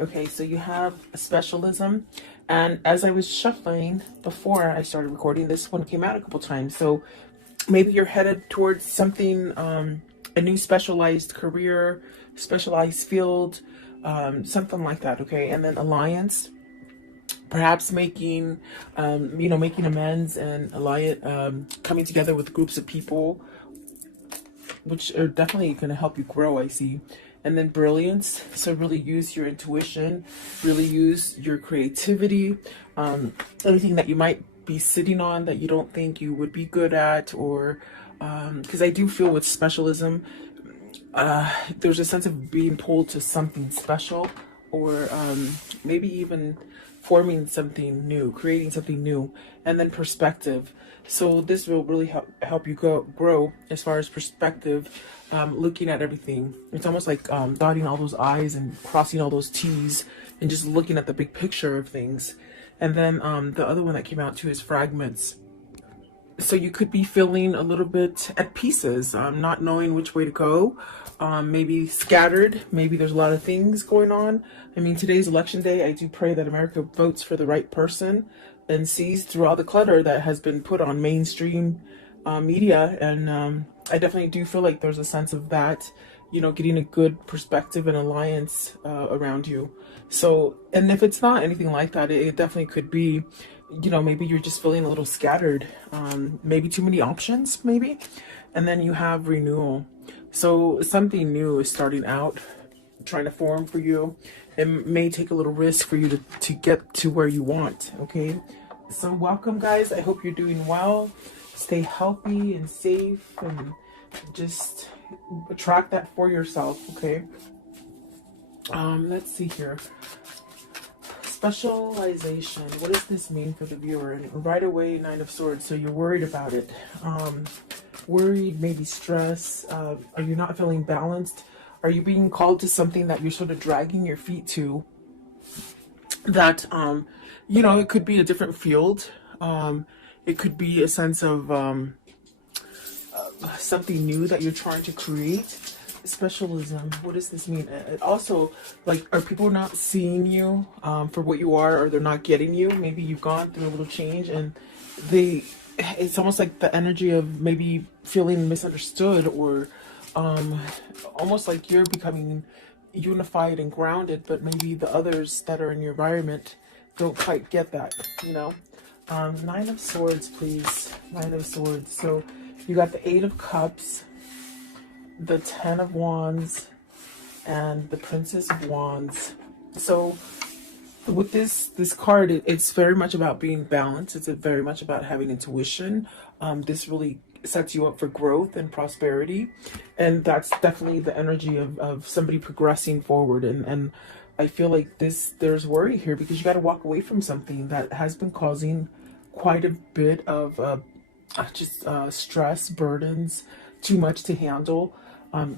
Okay, so you have a specialism. And as I was shuffling before I started recording, this one came out a couple times. So maybe you're headed towards something, a new specialized career, specialized field, something like that. Okay, and then alliance, perhaps making, making amends and alliance, coming together with groups of people, which are definitely going to help you grow, I see. And then brilliance, so really use your intuition, really use your creativity, anything that you might be sitting on that you don't think you would be good at, or because I do feel with specialism, there's a sense of being pulled to something special, or maybe even forming something new, creating something new. And then perspective, so this will really help you grow as far as perspective, looking at everything. It's almost like dotting all those I's and crossing all those T's and just looking at the big picture of things. And then the other one that came out too is fragments. So you could be feeling a little bit at pieces, not knowing which way to go, maybe scattered, maybe there's a lot of things going on. I mean, today's election day. I do pray that America votes for the right person and sees through all the clutter that has been put on mainstream media. And I definitely do feel like there's a sense of that, getting a good perspective and alliance around you. So, and if it's not anything like that, it definitely could be, maybe you're just feeling a little scattered, maybe too many options, maybe. And then you have renewal. So something new is starting out, trying to form for you. It may take a little risk for you to get to where you want, okay? So welcome, guys. I hope you're doing well. Stay healthy and safe, and just attract that for yourself, okay? Let's see here. Specialization. What does this mean for the viewer? And right away, Nine of Swords. So you're worried about it. Worried, maybe stress. Are you not feeling balanced? Are you being called to something that you're sort of dragging your feet to? That, it could be a different field. It could be a sense of something new that you're trying to create. Specialism. What does this mean? It also, like, are people not seeing you for what you are, or they're not getting you? Maybe you've gone through a little change, and it's almost like the energy of maybe feeling misunderstood, or almost like you're becoming unified and grounded, but maybe the others that are in your environment don't quite get that, Nine of Swords, please. Nine of Swords. So you got the Eight of Cups, the Ten of Wands, and the Princess of Wands. So with this card, it's very much about being balanced. It's very much about having intuition. This really sets you up for growth and prosperity, and that's definitely the energy of somebody progressing forward. And I feel like there's worry here, because you got to walk away from something that has been causing quite a bit of stress, burdens, too much to handle.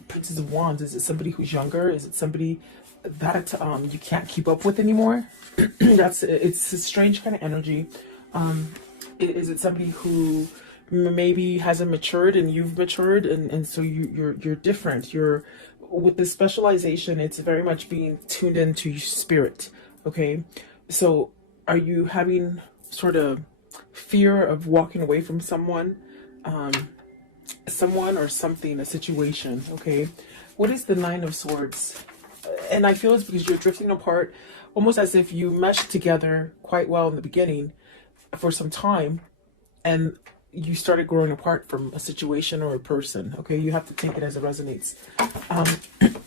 Princess of Wands, is it somebody who's younger? Is it somebody that you can't keep up with anymore? It's a strange kind of energy. Is it somebody who maybe hasn't matured and you've matured, and so you're different? You're with this specialization, it's very much being tuned into your spirit, okay? So are you having sort of fear of walking away from someone or something, a situation, okay? What is the Nine of Swords? And I feel it's because you're drifting apart, almost as if you meshed together quite well in the beginning for some time, and you started growing apart from a situation or a person, okay? You have to take it as it resonates.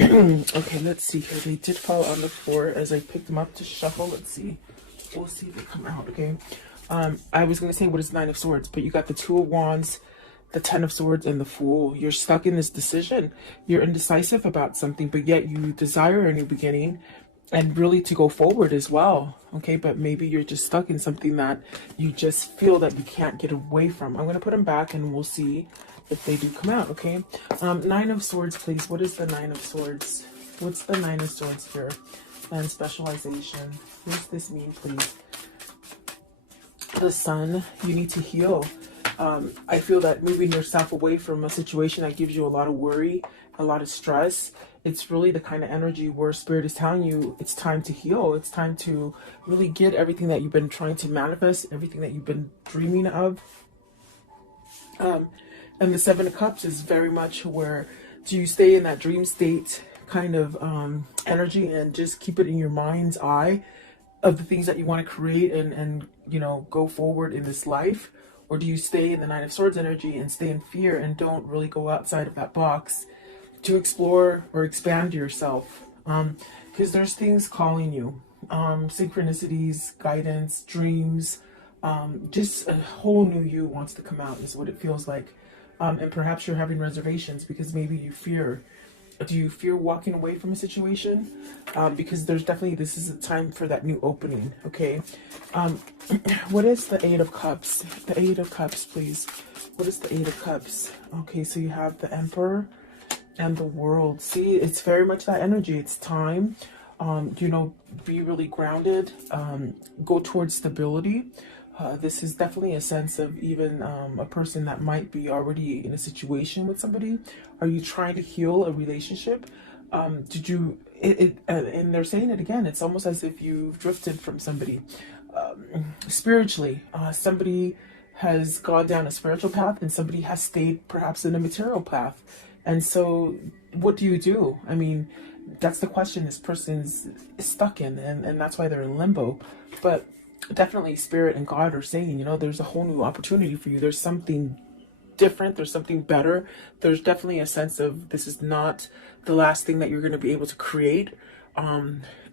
Okay, let's see here. They did fall on the floor as I picked them up to shuffle. Let's see. We'll see if they come out, okay? I was going to say, what is Nine of Swords? But you got the Two of Wands, the Ten of Swords, and the Fool. You're stuck in this decision. You're indecisive about something, but yet you desire a new beginning and really to go forward as well, okay? But maybe you're just stuck in something that you just feel that you can't get away from. I'm going to put them back and we'll see if they do come out, okay? Nine of Swords, please. What is the Nine of Swords? What's the Nine of Swords here? And specialization. What does this mean, please? The Sun. You need to heal. I feel that moving yourself away from a situation that gives you a lot of worry a lot of stress. It's really the kind of energy where spirit is telling you it's time to heal. It's time to really get everything that you've been trying to manifest, everything that you've been dreaming of. And the Seven of Cups is very much where do you stay in that dream state kind of energy and just keep it in your mind's eye of the things that you want to create and you know, go forward in this life? Or do you stay in the Nine of Swords energy and stay in fear and don't really go outside of that box to explore or expand yourself? Because there's things calling you, synchronicities, guidance, dreams, just a whole new you wants to come out is what it feels like. And perhaps you're having reservations because maybe you fear. Do you fear walking away from a situation? Because there's definitely, this is a time for that new opening, okay? What is the Eight of Cups? The Eight of Cups, please. What is the Eight of Cups? Okay, so you have the Emperor and the World. See, it's very much that energy. It's time, you know, be really grounded, go towards stability. This is definitely a sense of even a person that might be already in a situation with somebody. Are you trying to heal a relationship? Did you, and they're saying it again, it's almost as if you've drifted from somebody. Spiritually, somebody has gone down a spiritual path and somebody has stayed perhaps in a material path. And so what do you do? I mean, that's the question this person's stuck in, and that's why they're in limbo. But definitely spirit and God are saying, you know, there's a whole new opportunity for you. There's something different. There's something better. There's definitely a sense of this is not the last thing that you're going to be able to create.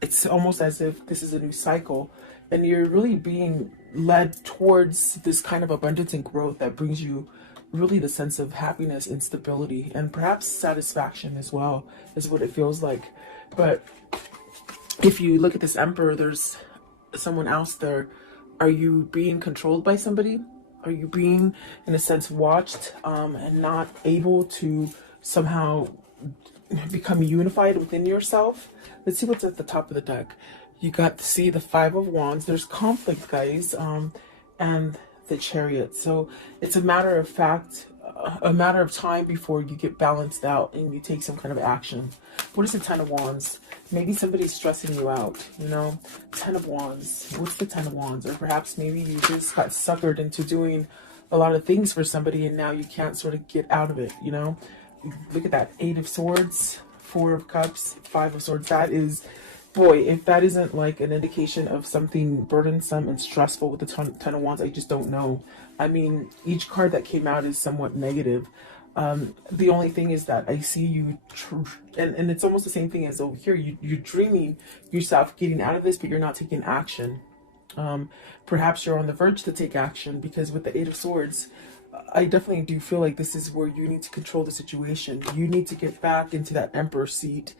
It's almost as if this is a new cycle and you're really being led towards this kind of abundance and growth that brings you really the sense of happiness and stability and perhaps satisfaction as well is what it feels like. But if you look at this Emperor, there's someone else there. Are you being controlled by somebody? Are you being, in a sense, watched and not able to somehow become unified within yourself? Let's see what's at the top of the deck. You got to see the Five of Wands. There's conflict, guys, and the Chariot. So it's a matter of fact, a matter of time before you get balanced out and you take some kind of action. What is the Ten of Wands? Maybe somebody's stressing you out, you know? Ten of Wands. What's the Ten of Wands? Or perhaps maybe you just got suckered into doing a lot of things for somebody and now you can't sort of get out of it, you know? Look at that. Eight of Swords, Four of Cups, Five of Swords. That is, boy, if that isn't like an indication of something burdensome and stressful with the Ten of Wands, I just don't know. I mean, each card that came out is somewhat negative. The only thing is that I see you, and it's almost the same thing as over here. You're dreaming yourself getting out of this, but you're not taking action. Perhaps you're on the verge to take action because with the Eight of Swords, I definitely do feel like this is where you need to control the situation. You need to get back into that Emperor seat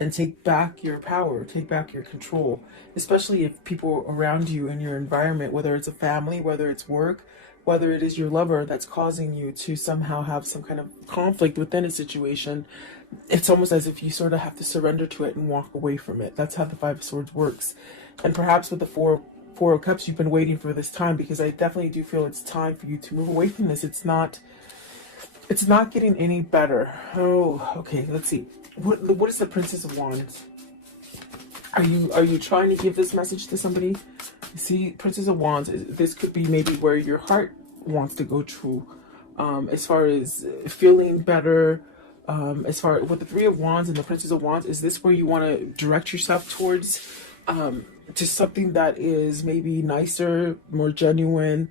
and take back your power, take back your control, especially if people around you in your environment, whether it's a family, whether it's work, whether it is your lover that's causing you to somehow have some kind of conflict within a situation. It's almost as if you sort of have to surrender to it and walk away from it. That's how the Five of Swords works. And perhaps with the Four of Cups, you've been waiting for this time, because I definitely do feel it's time for you to move away from this. It's not getting any better. Oh, okay, let's see. What is the Princess of Wands? Are you trying to give this message to somebody? You see, Princess of Wands, this could be maybe where your heart wants to go to, as far as feeling better, as far with the Three of Wands and the Princess of Wands. Is this where you want to direct yourself towards, to something that is maybe nicer, more genuine?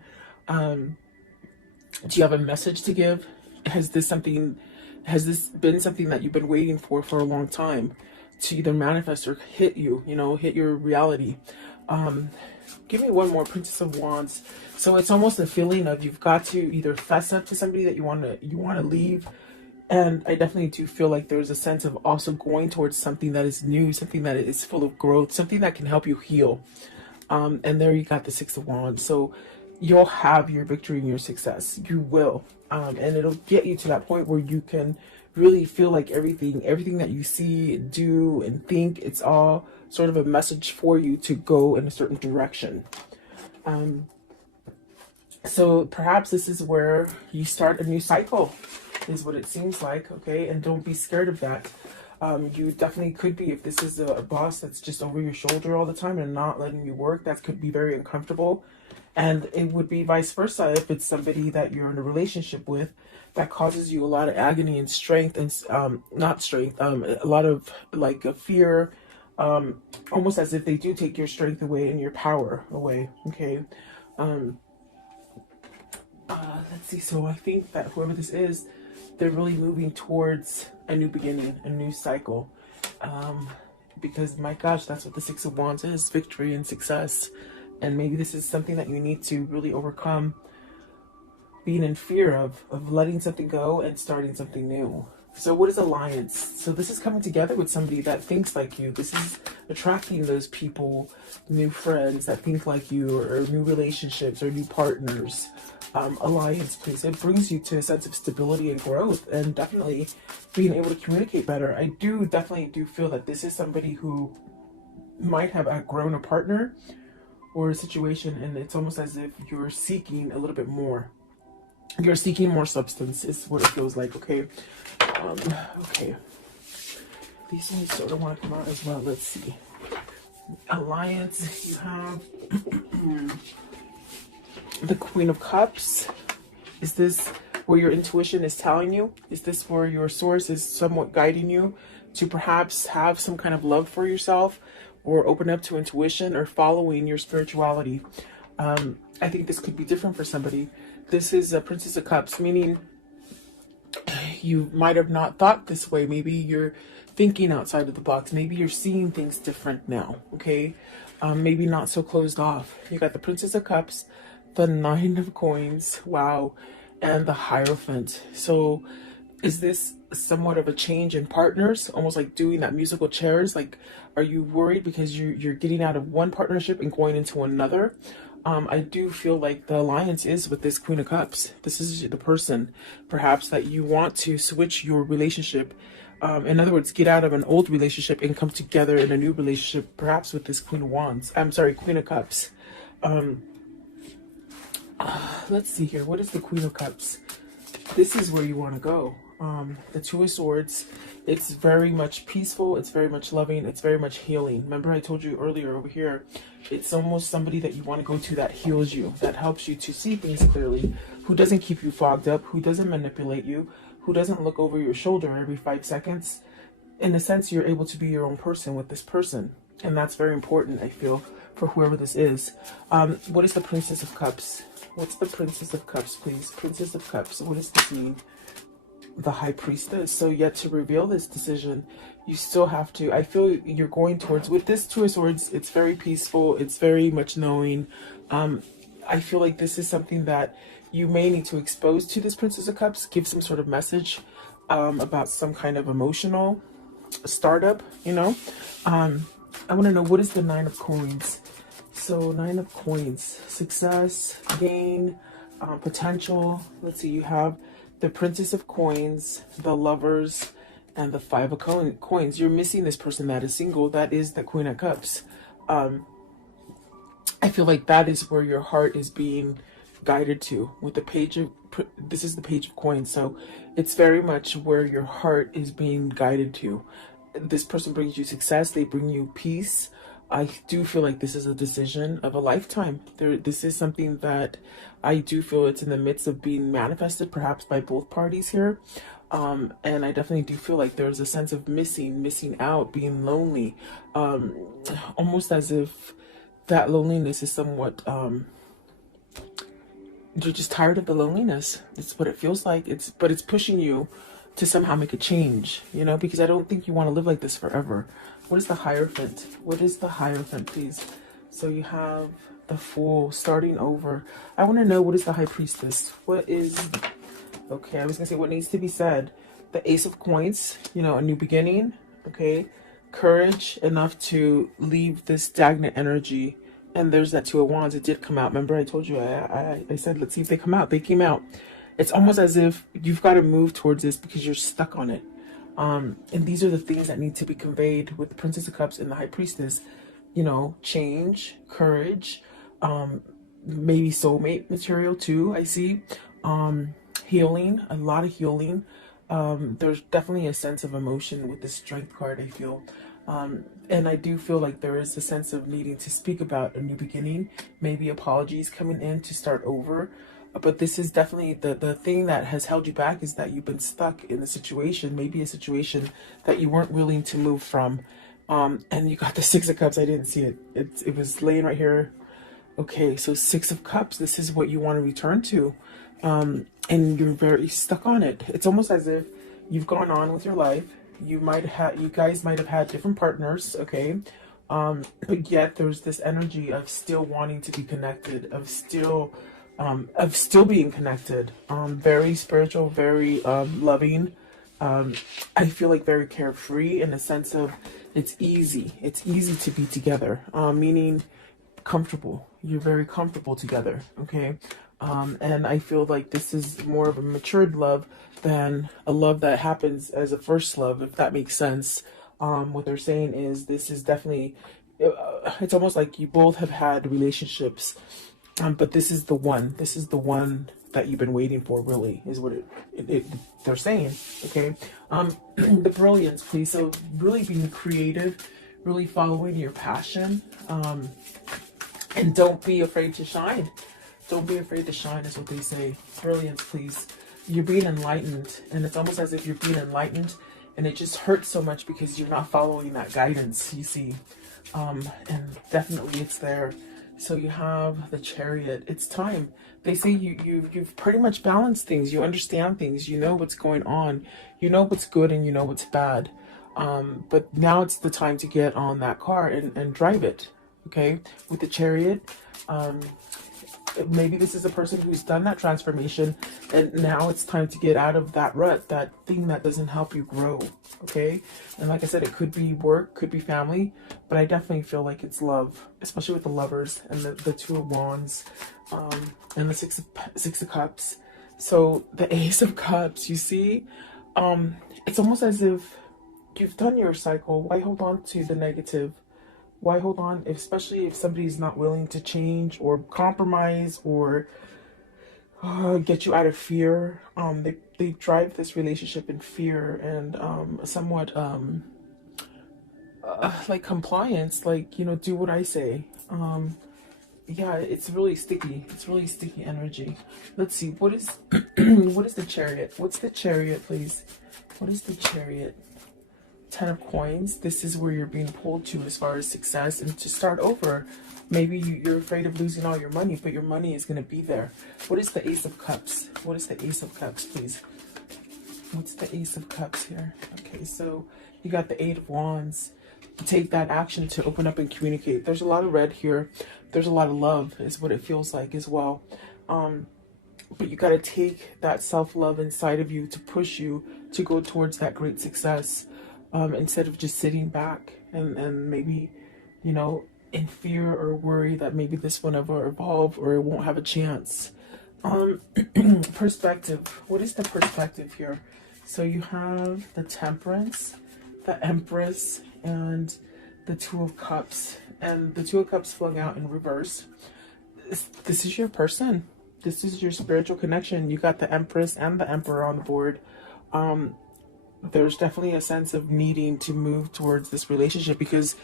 Do you have a message to give? Has this been something that you've been waiting for a long time to either manifest or hit you, hit your reality? Give me one more, Princess of Wands. So it's almost a feeling of you've got to either fess up to somebody that you want to leave. And I definitely do feel like there's a sense of also going towards something that is new, something that is full of growth, something that can help you heal. And there you got the Six of Wands. So you'll have your victory and your success. You will. And it'll get you to that point where you can really feel like everything that you see, do, and think, it's all sort of a message for you to go in a certain direction. So perhaps this is where you start a new cycle. is what it seems like, okay? And don't be scared of that. You definitely could be, if this is a boss that's just over your shoulder all the time and not letting you work, that could be very uncomfortable. And it would be vice versa if it's somebody that you're in a relationship with that causes you a lot of agony and strength and not strength, a lot of like a fear, almost as if they do take your strength away and your power away. Okay. Let's see. So I think that whoever this is, they're really moving towards a new beginning, a new cycle. Because my gosh, that's what the Six of Wands is: victory and success. And maybe this is something that you need to really overcome, being in fear of letting something go and starting something new. So what is alliance? So this is coming together with somebody that thinks like you. This is attracting those people, new friends that think like you, or new relationships or new partners. Alliance, please. It brings you to a sense of stability and growth, and definitely being able to communicate better. I definitely do feel that this is somebody who might have outgrown a partner or a situation, and it's almost as if you're seeking a little bit more. You're seeking more substance is what it feels like. Okay. Okay. These ones sort of want to come out as well. Let's see. Alliance, you have the Queen of Cups. Is this where your intuition is telling you? Is this where your source is somewhat guiding you to perhaps have some kind of love for yourself, or open up to intuition, or following your spirituality? I think this could be different for somebody. This is a Princess of Cups, meaning you might have not thought this way. Maybe you're thinking outside of the box. Maybe you're seeing things different now, okay? Maybe not so closed off. You got the Princess of Cups, the Nine of Coins, wow, and the Hierophant. So is this somewhat of a change in partners, almost like doing that musical chairs? Like, are you worried because you're getting out of one partnership and going into another? I do feel like the alliance is with this Queen of Cups. This is the person, perhaps, that you want to switch your relationship. In other words, get out of an old relationship and come together in a new relationship, perhaps with this Queen of Wands. I'm sorry, Queen of Cups. Let's see here. What is the Queen of Cups? This is where you want to go. The Two of Swords. It's very much peaceful. It's very much loving. It's very much healing. Remember I told you earlier over here, it's almost somebody that you want to go to that heals you, that helps you to see things clearly, who doesn't keep you fogged up, who doesn't manipulate you, who doesn't look over your shoulder every 5 seconds. In a sense, you're able to be your own person with this person. And that's very important, I feel, for whoever this is. What is the Princess of Cups? What's the Princess of Cups, please? Princess of Cups. What does this mean? The High Priestess. So yet to reveal this decision, you still have to, I feel you're going towards, with this Two of Swords, it's very peaceful. It's very much knowing. I feel like this is something that you may need to expose to this Princess of Cups, give some sort of message about some kind of emotional startup, you know. I want to know, what is the Nine of Coins? So Nine of Coins, success, gain, potential. Let's see, you have the Princess of Coins, the Lovers, and the Five of Coins. You're missing this person that is single. That is the Queen of Cups. I feel like that is where your heart is being guided to with the Page of, this is the Page of Coins. So it's very much where your heart is being guided to. This person brings you success. They bring you peace. I do feel like this is a decision of a lifetime. This is something that I do feel it's in the midst of being manifested, perhaps by both parties here. And I definitely do feel like there's a sense of missing out, being lonely, almost as if that loneliness is somewhat, you're just tired of the loneliness. It's what it feels like. But it's pushing you to somehow make a change, you know, because I don't think you want to live like this forever. What is the Hierophant? What is the Hierophant, please? So you have the Fool, starting over. I want to know, what is the High Priestess? What is, okay, I was going to say what needs to be said. The Ace of Coins, you know, a new beginning, okay? Courage enough to leave this stagnant energy. And there's that Two of Wands. It did come out. Remember I told you, I said, let's see if they come out. They came out. It's almost as if you've got to move towards this because you're stuck on it. And these are the things that need to be conveyed with the Princess of Cups and the High Priestess. You know, change, courage, maybe soulmate material too, I see. healing, a lot of healing. There's definitely a sense of emotion with the Strength card, I feel. And I do feel like there is a sense of needing to speak about a new beginning, maybe apologies coming in to start over. But this is definitely the thing that has held you back, is that you've been stuck in a situation, maybe a situation that you weren't willing to move from. And you got the Six of Cups. I didn't see it. It was laying right here. Okay, so Six of Cups, this is what you want to return to. And you're very stuck on it. It's almost as if you've gone on with your life. You guys might have had different partners, okay? But yet there's this energy of still wanting to be connected, of still being connected. Very spiritual, very loving. I feel like very carefree, in the sense of it's easy. It's easy to be together, meaning comfortable. You're very comfortable together, okay? And I feel like this is more of a matured love than a love that happens as a first love, if that makes sense. What they're saying is this is definitely, it's almost like you both have had relationships, but this is the one. This is the one that you've been waiting for, really, is what they're saying, okay? The brilliance, please. So really being creative, really following your passion, and don't be afraid to shine. Don't be afraid to shine, is what they say. Brilliance, please. You're being enlightened, and it's almost as if you're being enlightened, and it just hurts so much because you're not following that guidance, you see. And definitely it's there. So you have the Chariot. It's time. They say you've pretty much balanced things. You understand things. You know what's going on. You know what's good and you know what's bad. But now it's the time to get on that car and drive it. Okay, with the Chariot. Maybe this is a person who's done that transformation, and now it's time to get out of that rut, that thing that doesn't help you grow. Okay, and like I said, it could be work, could be family, but I definitely feel like it's love, especially with the Lovers and the Two of Wands, and the Six of Cups. So the Ace of Cups, you see, it's almost as if you've done your cycle. Why hold on to the negative? Why hold on, especially if somebody's not willing to change or compromise or get you out of fear? They drive this relationship in fear and somewhat like compliance, like, you know, do what I say. Yeah, it's really sticky. It's really sticky energy. Let's see, what is what is the Chariot? What's the Chariot, please? What is the Chariot? Ten of Coins. This is where you're being pulled to as far as success and to start over. Maybe you're afraid of losing all your money, but your money is going to be there. What is the Ace of Cups? What is the Ace of Cups, please? What's the Ace of Cups here? Okay, so you got the Eight of Wands. Take that action to open up and communicate. There's a lot of red here. There's a lot of love, is what it feels like as well. But you got to take that self-love inside of you to push you to go towards that great success. Instead of just sitting back and maybe, you know, in fear or worry that maybe this will never evolve or it won't have a chance. Perspective. What is the perspective here? So you have the Temperance, the Empress, and the Two of Cups. And the Two of Cups flung out in reverse. This is your person. This is your spiritual connection. You got the Empress and the Emperor on the board. There's definitely a sense of needing to move towards this relationship because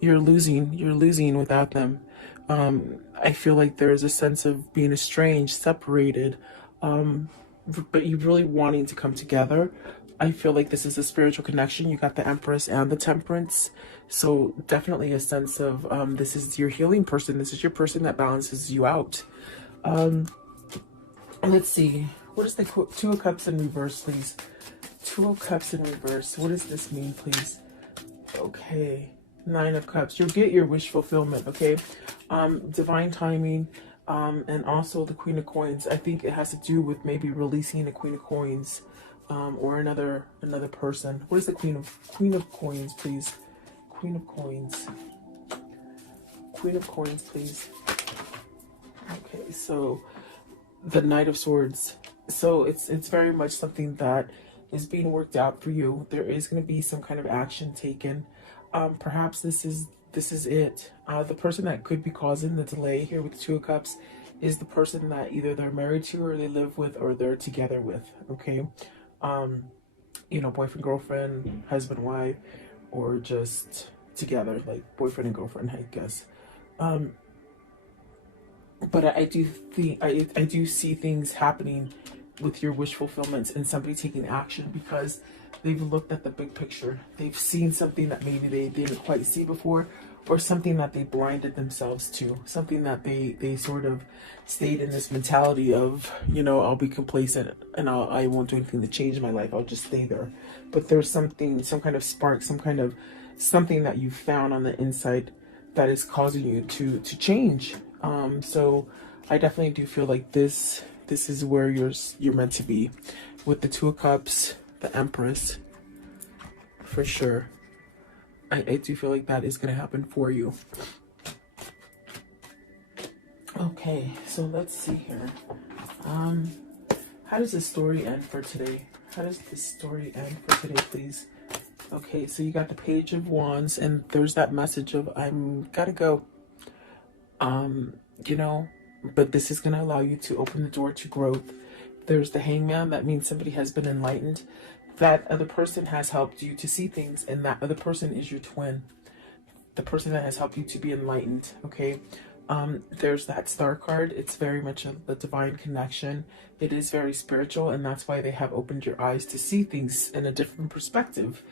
you're losing without them. I feel like there's a sense of being estranged, separated, but you really wanting to come together. I feel like this is a spiritual connection. You got the Empress and the Temperance. So definitely a sense of this is your healing person. This is your person that balances you out. Let's see. What is the Two of Cups in reverse, please? Two of Cups in reverse. What does this mean, please? Okay. Nine of Cups. You'll get your wish fulfillment, okay? Divine timing, and also the Queen of Coins. I think it has to do with maybe releasing the Queen of Coins, or another person. What is the Queen of Coins, please? Queen of Coins. Queen of Coins, please. Okay, so the Knight of Swords. So it's very much something that is being worked out for you. There is going to be some kind of action taken. Perhaps this is it. The person that could be causing the delay here with the Two of Cups is the person that either they're married to or they live with or they're together with. Okay. Um, boyfriend, girlfriend, husband, wife, or just together, like boyfriend and girlfriend, I guess. Um, but I do think I do see things happening with your wish fulfillments and somebody taking action because they've looked at the big picture. They've seen something that maybe they didn't quite see before, or something that they blinded themselves to, something that they sort of stayed in this mentality of, I'll be complacent and I won't do anything to change my life. I'll just stay there. But there's something, some kind of spark, some kind of something that you found on the inside that is causing you to change. So I definitely do feel like this is where you're meant to be, with the Two of Cups, the Empress, for sure. I do feel like that is going to happen for you. Okay, so let's see here. How does this story end for today? How does this story end for today, please? Okay, so you got the Page of Wands, and there's that message of I'm gotta go. You know, but this is gonna allow you to open the door to growth. There's the Hangman, that means somebody has been enlightened. That other person has helped you to see things, and that other person is your twin. The person that has helped you to be enlightened, okay? There's that Star card. It's very much a divine connection. It is very spiritual, and that's why they have opened your eyes to see things in a different perspective.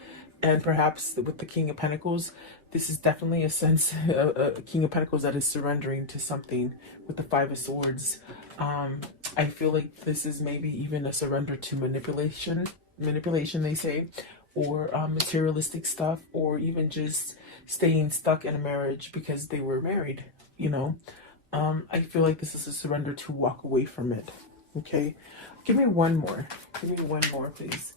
And perhaps with the King of Pentacles, this is definitely a sense, a King of Pentacles that is surrendering to something with the Five of Swords. I feel like this is maybe even a surrender to manipulation they say, or materialistic stuff, or even just staying stuck in a marriage because they were married, I feel like this is a surrender to walk away from it. Okay, give me one more, please.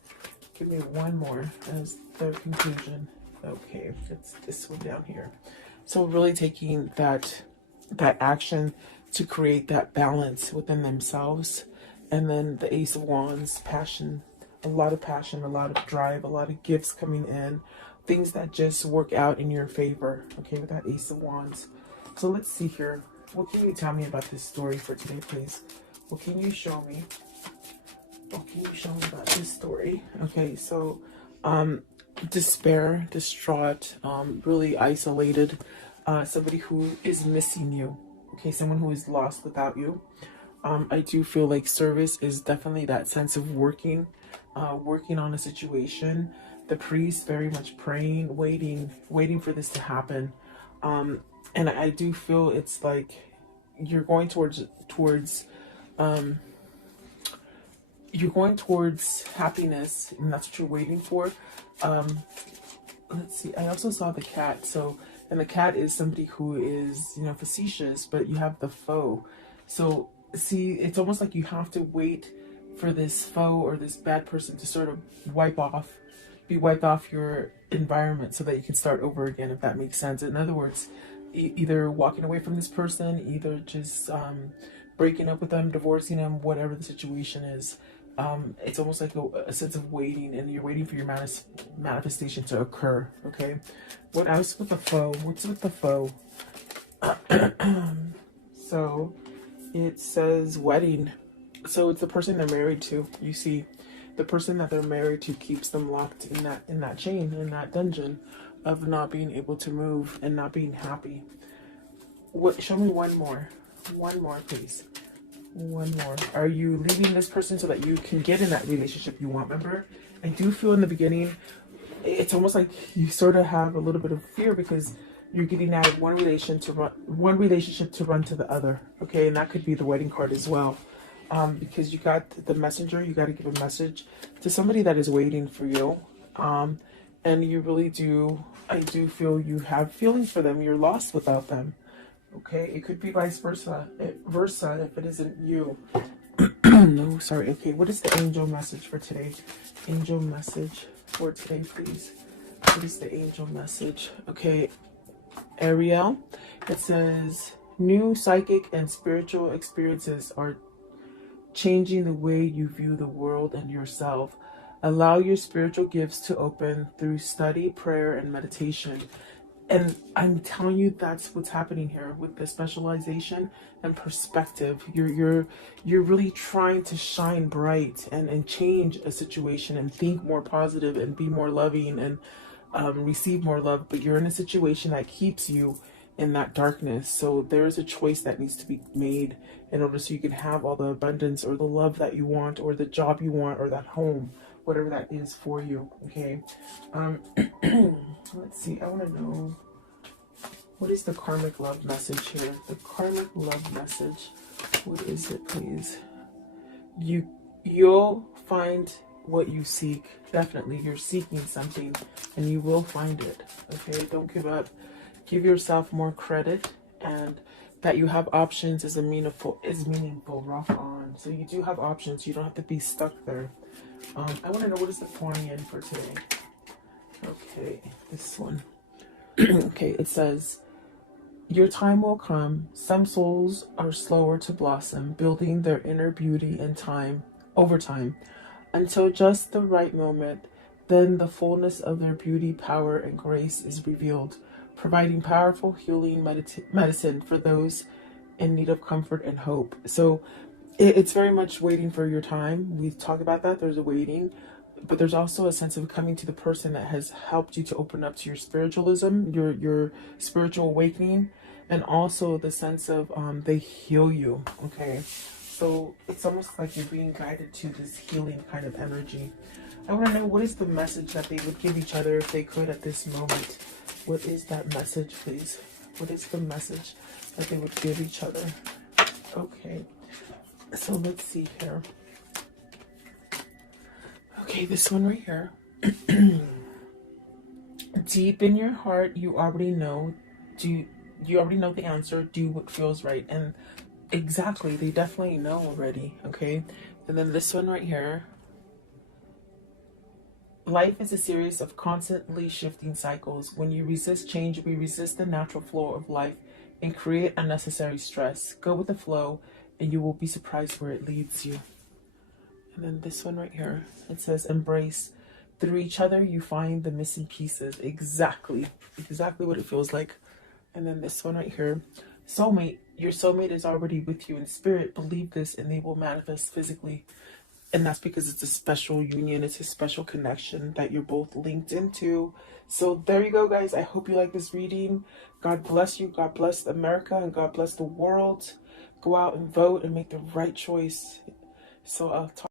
Give me one more as the conclusion. Okay, it's this one down here. So really taking that action to create that balance within themselves. And then the Ace of Wands, passion, a lot of drive, a lot of gifts coming in, things that just work out in your favor. Okay, with that Ace of Wands. So let's see here. What can you tell me about this story for today, please? What can you show me? What can you show me about this story? Okay, so despair, distraught, really isolated, somebody who is missing you. Okay, someone who is lost without you. I do feel like service is definitely that sense of working on a situation. The priest very much praying, waiting for this to happen. And I do feel it's like you're going towards you're going towards happiness, and that's what you're waiting for. Let's see, I also saw the cat. So, and the cat is somebody who is, facetious, but you have the foe. So see, it's almost like you have to wait for this foe or this bad person to sort of be wiped off your environment so that you can start over again, if that makes sense. In other words, either walking away from this person, either just breaking up with them, divorcing them, whatever the situation is. It's almost like a sense of waiting, and you're waiting for your manifestation to occur. Okay, what else with the foe? What's with the foe? So it says wedding. So it's the person they're married to. You see, the person that they're married to keeps them locked in that chain, in that dungeon of not being able to move and not being happy. What? Show me one more, please. One more. Are you leaving this person so that you can get in that relationship you want? Remember, I do feel in the beginning, it's almost like you sort of have a little bit of fear because you're getting out of one relationship to run to the other. Okay, and that could be the wedding card as well. Because you got the messenger, you got to give a message to somebody that is waiting for you. And you really do, I do feel you have feelings for them. You're lost without them. Okay, it could be vice versa if it isn't you. No, sorry. Okay, what is the angel message for today? Angel message for today, please. What is the angel message? Okay, Ariel, it says, new psychic and spiritual experiences are changing the way you view the world and yourself. Allow your spiritual gifts to open through study, prayer, and meditation. And I'm telling you, that's what's happening here with the specialization and perspective. You're really trying to shine bright and change a situation and think more positive and be more loving and receive more love. But you're in a situation that keeps you in that darkness. So there is a choice that needs to be made in order so you can have all the abundance or the love that you want or the job you want or that home, whatever that is for you. Okay. Let's see. I want to know, what is the karmic love message here? The karmic love message. What is it, please? You'll find what you seek. Definitely, you're seeking something, and you will find it. Okay. Don't give up. Give yourself more credit, and that you have options is meaningful. Rock on. So you do have options. You don't have to be stuck there. I want to know, what is the pouring in for today? Okay, this one. Okay, it says, your time will come. Some souls are slower to blossom, building their inner beauty in time, over time, until just the right moment. Then the fullness of their beauty, power, and grace is revealed, providing powerful healing medicine for those in need of comfort and hope. So it's very much waiting for your time. We talk about that. There's a waiting, but there's also a sense of coming to the person that has helped you to open up to your spiritualism, your spiritual awakening, and also the sense of they heal you. Okay, so it's almost like you're being guided to this healing kind of energy. I want to know, what is the message that they would give each other if they could at this moment? What is that message, please? What is the message that they would give each other? Okay, so let's see here. Okay, this one right here. Deep in your heart, you already know. You already know the answer? Do what feels right. And exactly, they definitely know already. Okay, and then this one right here. Life is a series of constantly shifting cycles. When you resist change, we resist the natural flow of life and create unnecessary stress. Go with the flow, and you will be surprised where it leads you. And then this one right here, it says, embrace. Through each other, you find the missing pieces. Exactly what it feels like. And then this one right here, soulmate. Your soulmate is already with you in spirit. Believe this, and they will manifest physically. And that's because it's a special union. It's a special connection that you're both linked into. So there you go, guys. I hope you like this reading. God bless you. God bless America, and God bless the world. Go out and vote and make the right choice. So I'll talk.